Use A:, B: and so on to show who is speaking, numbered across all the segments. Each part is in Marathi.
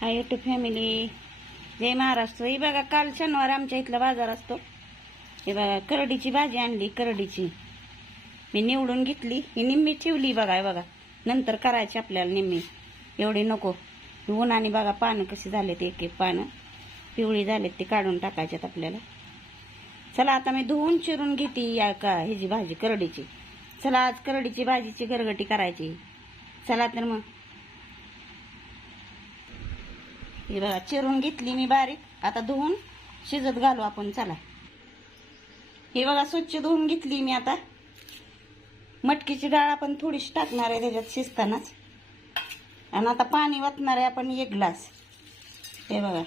A: हाय युट्यूब फॅमिली जय महाराष्ट्र. ही बघा काल शनिवार आमच्या इथला बाजार असतो. हे बघा करडीची भाजी आणली करडीची. मी निवडून घेतली. ही निम्मी ठेवली बघा हे बघा. नंतर करायची आपल्याला निम्मी. एवढी नको. उन्हाने बघा पानं कशी झालेत एक एक पानं. पिवळी झालेत ती काढून टाकायच्यात आपल्याला. चला आता मी धुवून चिरून घेते या का ह्याची भाजी करडीची. चला आज करडीची भाजीची गरगटी करायची. चला तर मग. ही बघा चिरून घेतली मी बारीक. आता धुवून शिजत घालू आपण चला. ही बघा स्वच्छ धुवून घेतली मी आता. मटकीची डाळ आपण थोडीशी टाकणार आहे त्याच्यात शिजतानाच. आणि आता पाणी वाचणार आहे आपण एक ग्लास. हे बघा.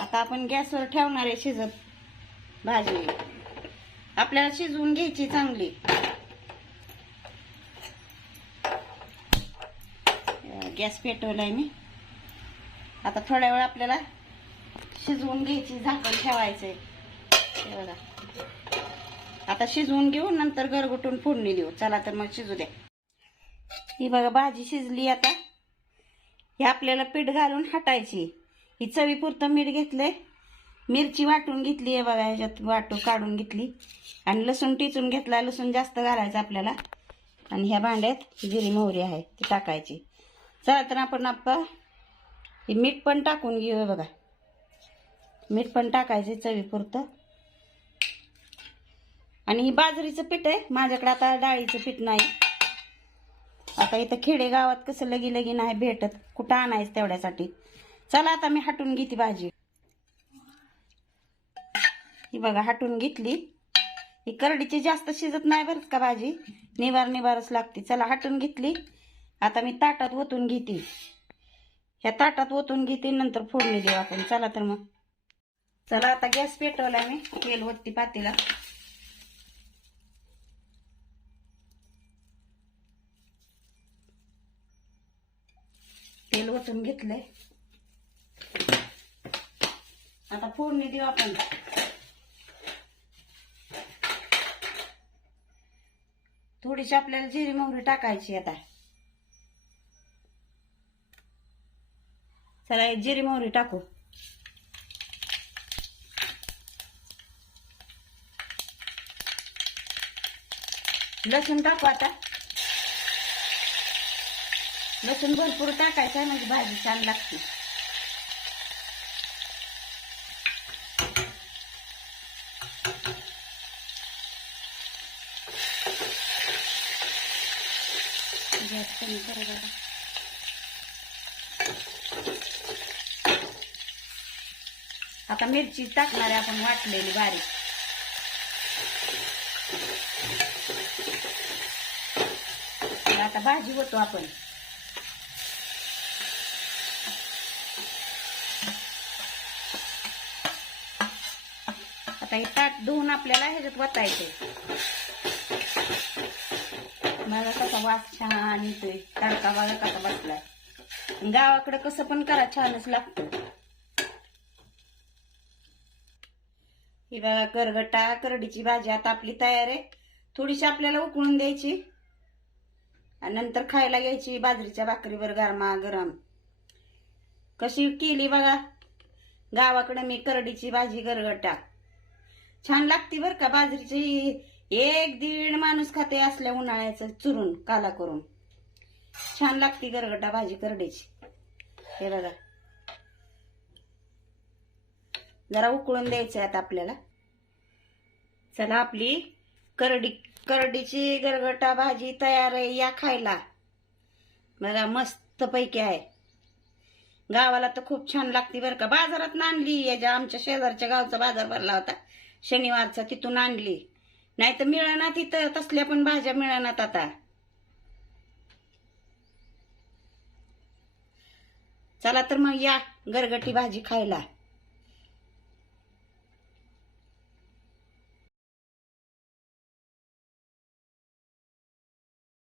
A: आता आपण गॅसवर ठेवणार आहे शिजत भाजी. आपल्याला शिजवून घ्यायची चांगली. गॅस पेटवलाय मी. आता थोड्या वेळ आपल्याला शिजवून घ्यायची झाकण ठेवायचंय. हे बघा. आता शिजवून घेऊ नंतर गरगुटून फोडणी देऊ. चला तर मग शिजू द्या. ही बघा भाजी शिजली आता. ही आपल्याला पीठ घालून हटायची. ही चवीपुरतं मीठ घेतलंय. मिरची वाटून घेतली आहे बघा ह्याच्यात वाटू काढून घेतली. आणि लसूण टिचून घेतला लसूण जास्त घालायचं आपल्याला. आणि ह्या भांड्यात जिरी मोहरी आहे ती टाकायची. चला तर आपण आपण हे मीठ पण टाकून घेऊ बघा. मीठ पण टाकायचे चवीपुरतं. आणि ही बाजरीचं पीठ आहे. माझ्याकडे आता डाळीचं पीठ नाही. आता इथं खेडेगावात कसं लगी लगी नाही भेटत. कुठं आणायचं तेवढ्यासाठी. चला आता मी हटून घेते भाजी. ही बघा हटून घेतली. ही करडीची जास्त शिजत नाही बरं का भाजी. निवार निवारच लागते. चला हटून घेतली. आता मी ताटात ओतून घेते. ह्या ताटात ओतून घेते नंतर फोडणी देऊ आपण. चला तर मग. चला आता गॅस पेटवला मी. तेल वरती पातीला. तेल ओतून घेतलंय. आता फोडणी देऊ आपण. थोडीशी आपल्याला जिरी मोहरी टाकायची आता. त्याला एक जिरी मोहरी टाकू. लसूण टाकू आता. लसूण भरपूर टाकायचा म्हणजे भाजी छान लागते. गॅस कमी करा आता मिरची टाकणार आहे आपण वाटलेली बारीक. आता भाजी होतो आपण. आता हे ताट धुवून आपल्याला ह्याच्यात वतायचे मला कसा वास छान येतोय. तडका बघा कसा बसलाय. गावाकडे कसं पण करा छानच लागतं. ही बघा करगटा करडीची भाजी आता आपली तयार आहे. थोडीशी आपल्याला उकळून द्यायची. आणि नंतर खायला घ्यायची बाजरीच्या भाकरीवर गरमा गरम. कशी केली बघा. गावाकडे मी करडीची भाजी गरगटा छान लागती बर का बाजरीची. एक दीड माणूस खाते असल्या उन्हाळ्याचं चुरून काला करून. छान लागती गरगटा भाजी करडीची. हे बघा. जरा उकळून द्यायचं आता आपल्याला. चला आपली करडी करडीची गरगटा भाजी तयार आहे या खायला. बघा मस्त पैकी आहे. गावाला तर खूप छान लागते बरं का. बाजारात आणली याच्या आमच्या शेजारच्या गावचा बाजार भरला होता शनिवारचा तिथून आणली. नाही तर मिळणार तिथं तसल्या पण भाज्या मिळणार आता. चला तर मग या गरगटी भाजी खायला.